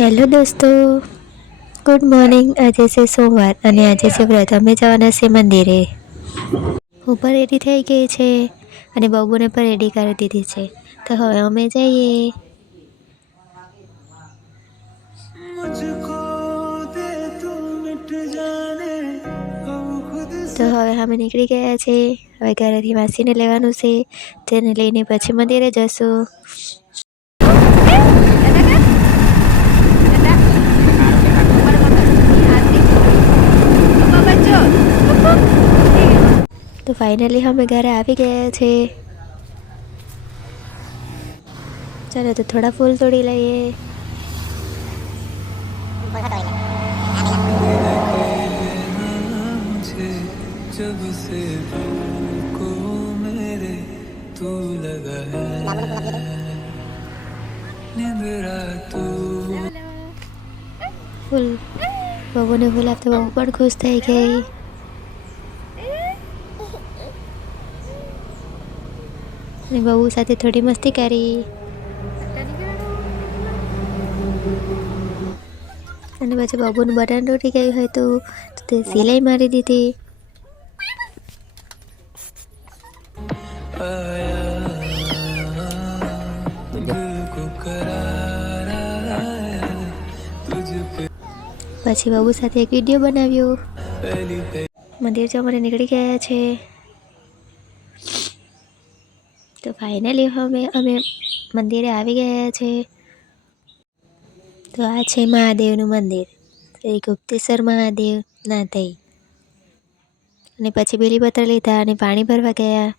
Hello દોસ્તો, good morning. આજે છે સોમવાર અને આજે છે વ્રત। અમે જવાના છે મંદિરે। હું પણ રેડી થઈ ગઈ છે અને બાબુને પણ રેડી કરી દીધી છે। તો હવે અમે જઈએ। તો હવે અમે નીકળી ગયા છે। હવે ઘરેથી વાસીને લેવાનું છે, તેને લઈને પછી મંદિરે જશું। તો ફાઇનલી અમે ઘરે આવી ગયા છે। ચાલો તો થોડા ફૂલ તોડી લઈએ। जब से दिल को मेरे तू लगा है निंद्रा तू। ફૂલ બાબુને ફૂલ આપતા બાબુ પણ ખુશ થઈ ગઈ અને બાબુ સાથે થોડી મસ્તી કરી અને પછી બાબુનું બટન તૂટી ગયું હતું તો તે સિલાઈ મારી દીધી। પછી બાબુ સાથે એક વિડીયો બનાવ્યો। મંદિર જવા માટે નીકળી ગયા છે। તો ફાઇનલી અમે મંદિરે આવી ગયા છે। તો આ છે મહાદેવનું મંદિર, શ્રી ગુપ્તેશ્વર મહાદેવ નાથઈ। અને પછી બેલીપત્ર લીધા અને પાણી ભરવા ગયા।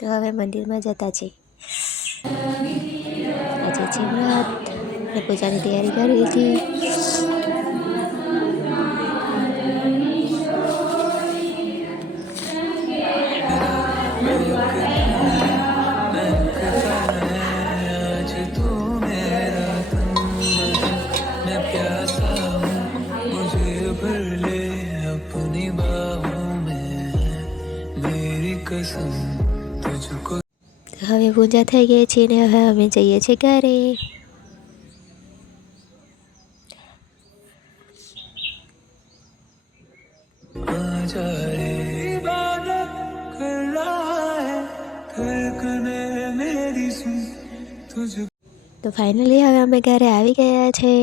તો હવે મંદિરમાં જતા છે। આજે છે વ્રત અને પૂજાની તૈયારી કરી લીધી। आज तू मेरा तन मन मैं प्यासा हूँ मुझे भर ले अपनी बाहों में मेरी कसम तुझको। હવે પૂજા થઈ ગઈ છે ને હવે અમે જઈએ છીએ ઘરે। आजा रे इबादत कर रहा है धड़कने मेरी सुन तुझको। તો ફાઇનલી હવે અમે ઘરે આવી ગયા છે।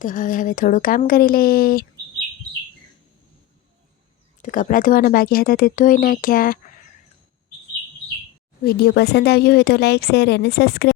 તો હવે થોડું કામ કરી લઈએ। તો કપડાં ધોવાના બાકી હતા તે ધોઈ નાખ્યા। વિડીયો પસંદ આવ્યો હોય તો લાઈક, શેર અને સબસ્ક્રાઈબ